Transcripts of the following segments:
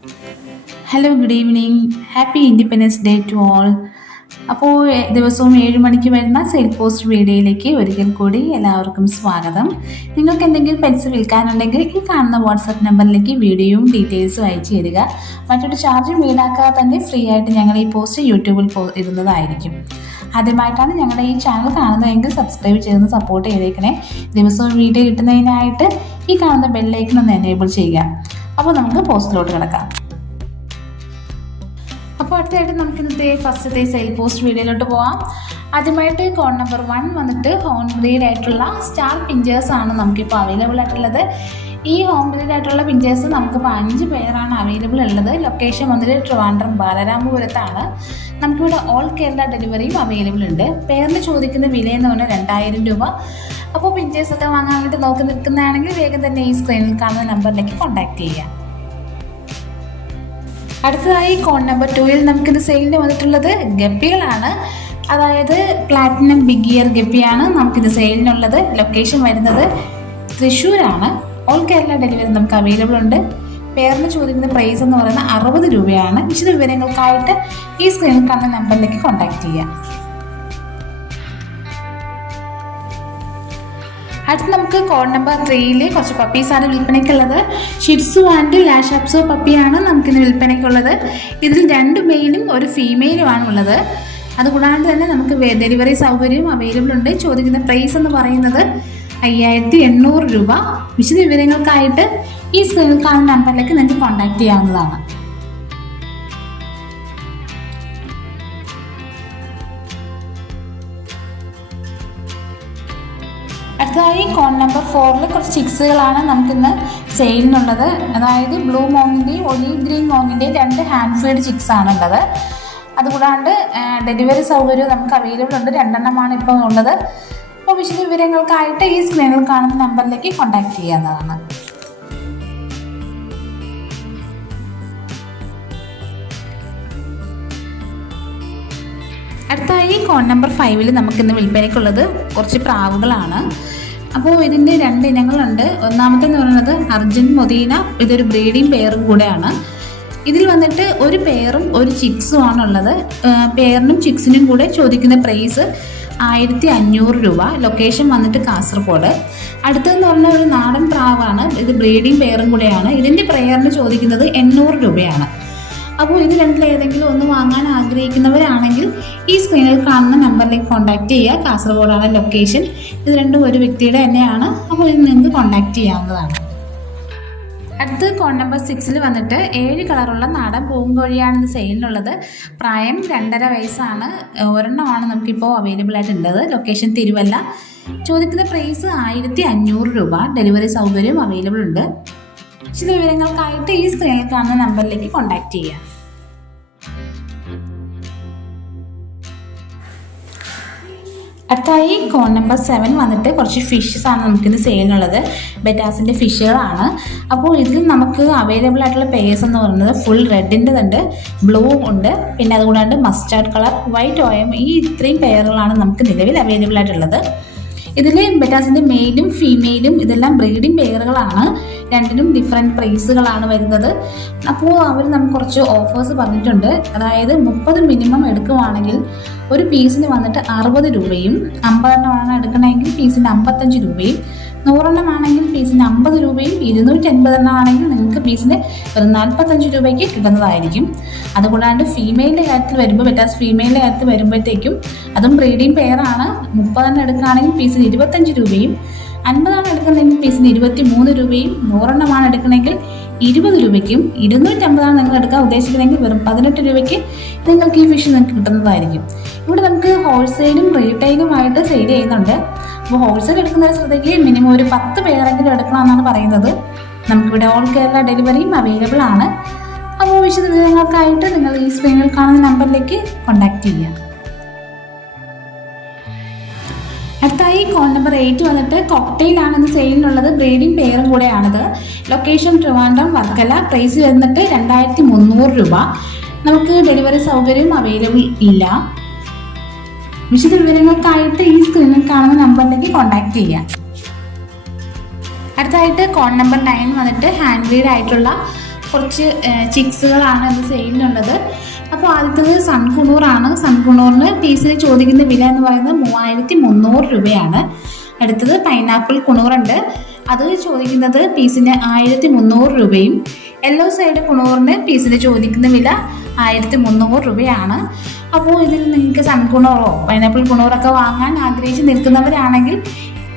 Hello, good evening. Happy independence day to all. അപ്പോൾ ദിവസവും 7 മണിക്ക് വരുന്ന സെയിൽ പോസ്റ്റ് വീഡിയോയിലേക്ക് ഒരിക്കൽ കൂടി എല്ലാവർക്കും സ്വാഗതം. നിങ്ങൾക്ക് എന്തെങ്കിലും പെറ്റ്സ് വിൽക്കാനുണ്ടെങ്കിൽ ഈ കാണുന്ന വാട്സപ്പ് നമ്പറിലേക്ക് വീഡിയോയും ഡീറ്റെയിൽസും അയച്ചു തരിക. മറ്റൊരു ചാർജും ഈടാക്കാതെ തന്നെ ഫ്രീ ആയിട്ട് ഞങ്ങൾ ഈ പോസ്റ്റ് യൂട്യൂബിൽ ഇടുന്നതായിരിക്കും. ആദ്യമായിട്ടാണ് ഞങ്ങളുടെ ഈ ചാനൽ കാണുന്നതെങ്കിൽ സബ്സ്ക്രൈബ് ചെയ്ത് സപ്പോർട്ട് ചെയ്തേക്കണേ. ദിവസവും വീഡിയോ കിട്ടുന്നതിനായിട്ട് ഈ കാണുന്ന ബെല്ലൈക്കൺ ഒന്ന് എനേബിൾ ചെയ്യുക. അപ്പോൾ നമുക്ക് പോസ്റ്റിലോട്ട് കിടക്കാം. അപ്പോൾ അടുത്തായിട്ട് നമുക്ക് ഇന്നത്തെ ഫസ്റ്റത്തെ സെയിൽ പോസ്റ്റ് വീഡിയോയിലോട്ട് പോകാം. ആദ്യമായിട്ട് കോഡ് നമ്പർ 1 വന്നിട്ട് ഹോം ബ്രീഡ് ആയിട്ടുള്ള സ്റ്റാർ പിഞ്ചേഴ്സ് ആണ് നമുക്കിപ്പോൾ അവൈലബിൾ ആയിട്ടുള്ളത്. ഈ ഹോം ബ്രീഡ് ആയിട്ടുള്ള പിഞ്ചേഴ്സ് നമുക്കിപ്പോൾ 5 പേരാണ് അവൈലബിൾ ഉള്ളത്. ലൊക്കേഷൻ വന്നിട്ട് ട്രിവാൻഡ്രം ബാലരാമപുരത്താണ്. നമുക്കിവിടെ ഓൾ കേരള ഡെലിവറിയും അവൈലബിൾ ഉണ്ട്. പേരിന് ചോദിക്കുന്ന വിലയെന്ന് പറഞ്ഞാൽ 2000 രൂപ. അപ്പോൾ പിഞ്ചേഴ്സൊക്കെ വാങ്ങാൻ വേണ്ടി നോക്കി നിൽക്കുന്നതാണെങ്കിൽ വേഗം തന്നെ ഈ സ്ക്രീനിൽ കാണുന്ന നമ്പറിലേക്ക് കോൺടാക്ട് ചെയ്യാം. അടുത്തതായി കോഡ് നമ്പർ 2 നമുക്കിത് സെയിലിന് വന്നിട്ടുള്ളത് ഗപ്പികളാണ്. അതായത് പ്ലാറ്റിനം ബിഗ് ഇയർ ഗപ്പിയാണ് നമുക്കിത് സെയിലിനുള്ളത്. ലൊക്കേഷൻ വരുന്നത് തൃശ്ശൂരാണ്. ഓൾ കേരള ഡെലിവറി നമുക്ക് അവൈലബിൾ ഉണ്ട്. പേരിന് ചോദിക്കുന്ന പ്രൈസ് എന്ന് പറയുന്നത് 60 രൂപയാണ്. വിശദ വിവരങ്ങൾക്കായിട്ട് ഈ സ്ക്രീനിൽ കാണുന്ന നമ്പറിലേക്ക് കോൺടാക്ട് ചെയ്യാം. അടുത്ത് നമുക്ക് കോഡ് നമ്പർ 3 കുറച്ച് പപ്പീസാണ് വിൽപ്പനയ്ക്കുള്ളത്. ഷിറ്റ്സു ആൻഡ് ലാഷാപ്സോ പപ്പിയാണ് നമുക്കിന്ന് വിൽപ്പനയ്ക്കുള്ളത്. ഇതിൽ 2 മെയിലും 1 ഫീമെയിലുമാണ് ഉള്ളത്. അതുകൂടാതെ തന്നെ നമുക്ക് ഡെലിവറി സൗകര്യവും അവൈലബിൾ ഉണ്ട്. ചോദിക്കുന്ന പ്രൈസ് എന്ന് പറയുന്നത് 5800 രൂപ. വിശദ വിവരങ്ങൾക്കായിട്ട് ഈ സ്ക്രീനിൽ കാണുന്ന നമ്പറിലേക്ക് നിങ്ങൾക്ക് കോൺടാക്ട് ചെയ്യാവുന്നതാണ്. അടുത്തതായി കോഡ് നമ്പർ 4 കുറച്ച് ചിക്സുകളാണ് നമുക്കിന്ന് സെയിലിനുള്ളത്. അതായത് ബ്ലൂ മോങ്ങിൻ്റെയും ഒലീവ് ഗ്രീൻ മോങ്ങിൻ്റെയും 2 ഹാൻഡ് ഫീഡ് ചിക്സ് ആണുള്ളത്. അതുകൂടാണ്ട് ഡെലിവറി സൗകര്യവും നമുക്ക് അവൈലബിൾ ഉണ്ട്. 2 എണ്ണമാണ് ഇപ്പോൾ ഉള്ളത്. അപ്പോൾ വിശദ വിവരങ്ങൾക്കായിട്ട് ഈ സ്ക്രീനിൽ കാണുന്ന നമ്പറിലേക്ക് കോൺടാക്ട് ചെയ്യാവുന്നതാണ്. അടുത്തായി കോഡ് നമ്പർ 5 നമുക്കിന്ന് വിൽപ്പനയ്ക്കുള്ളത് കുറച്ച് പ്രാവുകളാണ്. അപ്പോൾ ഇതിൻ്റെ 2 ഇനങ്ങളുണ്ട്. ഒന്നാമത്തെന്ന് പറയുന്നത് അർജുൻ മൊദീന. ഇതൊരു ബ്രീഡിംഗ് പെയറും കൂടെയാണ്. ഇതിൽ വന്നിട്ട് 1 പെയറും 1 ചിക്സും ആണുള്ളത്. പെയറിനും ചിക്സിനും കൂടെ ചോദിക്കുന്ന പ്രൈസ് 1500 രൂപ. ലൊക്കേഷൻ വന്നിട്ട് കാസർഗോഡ്. അടുത്തതെന്ന് പറഞ്ഞാൽ ഒരു നാടൻ പ്രാവാണ്. ഇത് ബ്രീഡിംഗ് പെയറും കൂടെയാണ്. ഇതിൻ്റെ പെയറിന് ചോദിക്കുന്നത് 800 രൂപയാണ്. അപ്പോൾ ഇത് 2 ഏതെങ്കിലും ഒന്ന് വാങ്ങാൻ ആഗ്രഹിക്കുന്നവരാണെങ്കിൽ ഈ സ്ക്രീനിൽ കാണുന്ന നമ്പറിലേക്ക് കോൺടാക്ട് ചെയ്യുക. കാസർഗോഡാണ് ലൊക്കേഷൻ. ഇത് 2 ഒരു വ്യക്തിയുടെ തന്നെയാണ്. അപ്പോൾ ഇത് നിങ്ങൾക്ക് കോൺടാക്ട് ചെയ്യാവുന്നതാണ്. അടുത്ത് കോഡ് നമ്പർ 6 വന്നിട്ട് 7 കളറുള്ള നാടൻ പൂങ്കോഴിയാണ് ഇത് സെയിലിനുള്ളത്. പ്രായം 2.5 വയസ്സാണ്. ഒരെണ്ണമാണ് നമുക്കിപ്പോൾ അവൈലബിൾ ആയിട്ടുള്ളത്. ലൊക്കേഷൻ തിരുവല്ല. ചോദിക്കുന്ന പ്രൈസ് 1500 രൂപ. ഡെലിവറി സൗകര്യം അവൈലബിൾ ഉണ്ട്. വിശദ വിവരങ്ങൾക്കായിട്ട് ഈ സ്ക്രീനിൽ കാണുന്ന നമ്പറിലേക്ക് കോൺടാക്ട് ചെയ്യാം. അടുത്തായി കോഡ് നമ്പർ 7 വന്നിട്ട് കുറച്ച് ഫിഷസ് ആണ് നമുക്കിന്ന് സെയിലിനുള്ളത്. ബെറ്റാസിൻ്റെ ഫിഷുകളാണ്. അപ്പോൾ ഇതിൽ നമുക്ക് അവൈലബിൾ ആയിട്ടുള്ള പെയേഴ്സ് എന്ന് പറയുന്നത് ഫുൾ റെഡിൻ്റെ ഉണ്ട്, ബ്ലൂ ഉണ്ട്, പിന്നെ അതുകൂടാണ്ട് മസ്റ്റാർഡ് കളർ, വൈറ്റ് ഓയം. ഈ ഇത്രയും പെയറുകളാണ് നമുക്ക് നിലവിൽ അവൈലബിൾ ആയിട്ടുള്ളത്. ഇതിൽ ബെറ്റാസിൻ്റെ മെയിലും ഫീമെയിലും ഇതെല്ലാം ബ്രീഡിംഗ് പെയറുകളാണ്. 2നും ഡിഫറെൻറ്റ് പ്രൈസുകളാണ് വരുന്നത്. അപ്പോൾ അവർ നമുക്ക് കുറച്ച് ഓഫേഴ്സ് പറഞ്ഞിട്ടുണ്ട്. അതായത് 30 മിനിമം എടുക്കുവാണെങ്കിൽ ഒരു പീസിന് വന്നിട്ട് 60 രൂപയും, 50 എണ്ണമാണ് എടുക്കണമെങ്കിൽ പീസിന് 55 രൂപയും, 100 എണ്ണമാണെങ്കിൽ പീസിന് 50 രൂപയും, 250 എണ്ണമാണെങ്കിൽ നിങ്ങൾക്ക് പീസിന് 45 രൂപയ്ക്ക് കിട്ടുന്നതായിരിക്കും. അതുകൂടാണ്ട് ഫീമെയിലിൻ്റെ കാര്യത്തിൽ വരുമ്പോൾ ബെറ്റാസ് ഫീമെയിലിൻ്റെ കാര്യത്തിൽ വരുമ്പോഴത്തേക്കും അതും ബ്രീഡിംഗ് പെയറാണ്. 30 എണ്ണം എടുക്കുകയാണെങ്കിൽ പീസിന് 25 രൂപയും, 50 ആണ് എടുക്കുന്നതെങ്കിൽ പീസിന് 23 രൂപയും, 100 എണ്ണമാണ് എടുക്കണമെങ്കിൽ 20 രൂപയ്ക്കും, 250 നിങ്ങൾ എടുക്കാൻ ഉദ്ദേശിക്കുന്നതെങ്കിൽ വെറും 18 രൂപയ്ക്ക് നിങ്ങൾക്ക് ഈ ഫിഷ് നിങ്ങൾക്ക് കിട്ടുന്നതായിരിക്കും. ഇവിടെ നമുക്ക് ഹോൾസെയിലും റീറ്റെയിലുമായിട്ട് സെയിൽ ചെയ്യുന്നുണ്ട്. അപ്പോൾ ഹോൾസെയിൽ എടുക്കുന്നവരെ ശ്രദ്ധിക്കുക, മിനിമം ഒരു 10 പേരെങ്കിലും എടുക്കണമെന്നാണ് പറയുന്നത്. നമുക്കിവിടെ ഓൾ കേരള ഡെലിവറിയും അവൈലബിൾ ആണ്. അപ്പോൾ വിശദ വിവരങ്ങൾക്കായിട്ട് നിങ്ങൾ ഈ സ്ക്രീനിൽ കാണുന്ന നമ്പറിലേക്ക് കോൺടാക്ട് ചെയ്യുക. അടുത്തായി കോഡ് നമ്പർ 8 വന്നിട്ട് കോക്ടെയിലാണ് ഇന്ന് സെയിലിനുള്ളത്. ബ്രീഡിംഗ് പെയറും കൂടെയാണിത്. ലൊക്കേഷൻ ട്രിവാൻഡ്രം വർക്കല. പ്രൈസ് വരുന്നിട്ട് 2300 രൂപ. നമുക്ക് ഡെലിവറി സൗകര്യം അവൈലബിൾ ഇല്ല. വിശദ വിവരങ്ങൾക്കായിട്ട് ഈ സ്ക്രീനിൽ കാണുന്ന നമ്പറിലേക്ക് കോൺടാക്ട് ചെയ്യാം. അടുത്തായിട്ട് കോഡ് നമ്പർ 9 വന്നിട്ട് ഹാൻഡ് ബ്രീഡ് ആയിട്ടുള്ള കുറച്ച് ചിക്സുകളാണ് ഇത് സെയിലിനുള്ളത്. അപ്പോൾ ആദ്യത്തേത് സൺകുണൂറാണ്. സൺകുണൂറിന് പീസിന് ചോദിക്കുന്ന വില എന്ന് പറയുന്നത് 3300 രൂപയാണ്. അടുത്തത് പൈനാപ്പിൾ കുണൂറുണ്ട്, അത് ചോദിക്കുന്നത് പീസിന് 1300 രൂപയും. യെല്ലോ സൈഡ് കുണൂറിന് പീസിന് ചോദിക്കുന്ന വില 1300 രൂപയാണ്. അപ്പോൾ ഇതിൽ നിങ്ങൾക്ക് സൺകുണൂറോ പൈനാപ്പിൾ കുണൂറൊക്കെ വാങ്ങാൻ ആഗ്രഹിച്ച് നിൽക്കുന്നവരാണെങ്കിൽ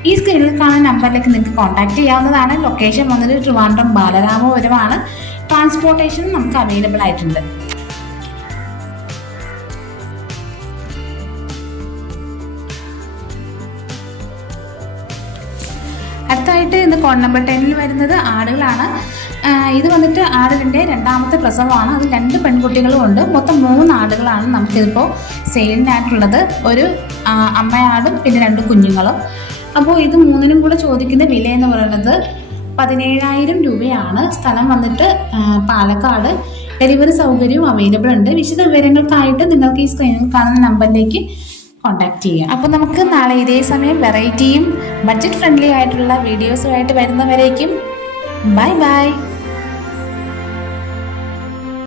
ഈ സ്ക്രീനിൽ കാണുന്ന നമ്പറിലേക്ക് നിങ്ങൾക്ക് കോൺടാക്ട് ചെയ്യാവുന്നതാണ്. ലൊക്കേഷൻ വന്നത് ട്രിവാൻഡ്രം ബാലരാമപുരമാണ്. ട്രാൻസ്പോർട്ടേഷൻ നമുക്ക് അവൈലബിൾ ആയിട്ടുണ്ട്. അടുത്തായിട്ട് ഇന്ന് കോഡ് നമ്പർ 10 വരുന്നത് ആടുകളാണ്. ഇത് വന്നിട്ട് ആടുകളുടെ രണ്ടാമത്തെ പ്രസവമാണ്. അതിൽ 2 പെൺകുട്ടികളും ഉണ്ട്. മൊത്തം 3 ആടുകളാണ് നമുക്കിതിപ്പോൾ സെയിലിനായിട്ടുള്ളത്. ഒരു അമ്മയാടും പിന്നെ 2 കുഞ്ഞുങ്ങളും. അപ്പോൾ ഇത് 3നും കൂടെ ചോദിക്കുന്ന വില എന്ന് പറയുന്നത് 17,000 രൂപയാണ്. സ്ഥലം വന്നിട്ട് പാലക്കാട്. ഡെലിവറി സൗകര്യവും അവൈലബിൾ ഉണ്ട്. വിശദ വിവരങ്ങൾക്കായിട്ട് നിങ്ങൾക്ക് ഈ സ്ക്രീനിൽ കാണുന്ന നമ്പറിലേക്ക് കോൺടാക്ട് ചെയ്യാം. അപ്പോൾ നമുക്ക് നാളെ ഇതേ സമയം വെറൈറ്റിയും ബഡ്ജറ്റ് ഫ്രണ്ട്ലി ആയിട്ടുള്ള വീഡിയോസുമായിട്ട് വരുന്നവരേക്കും ബൈ ബൈ.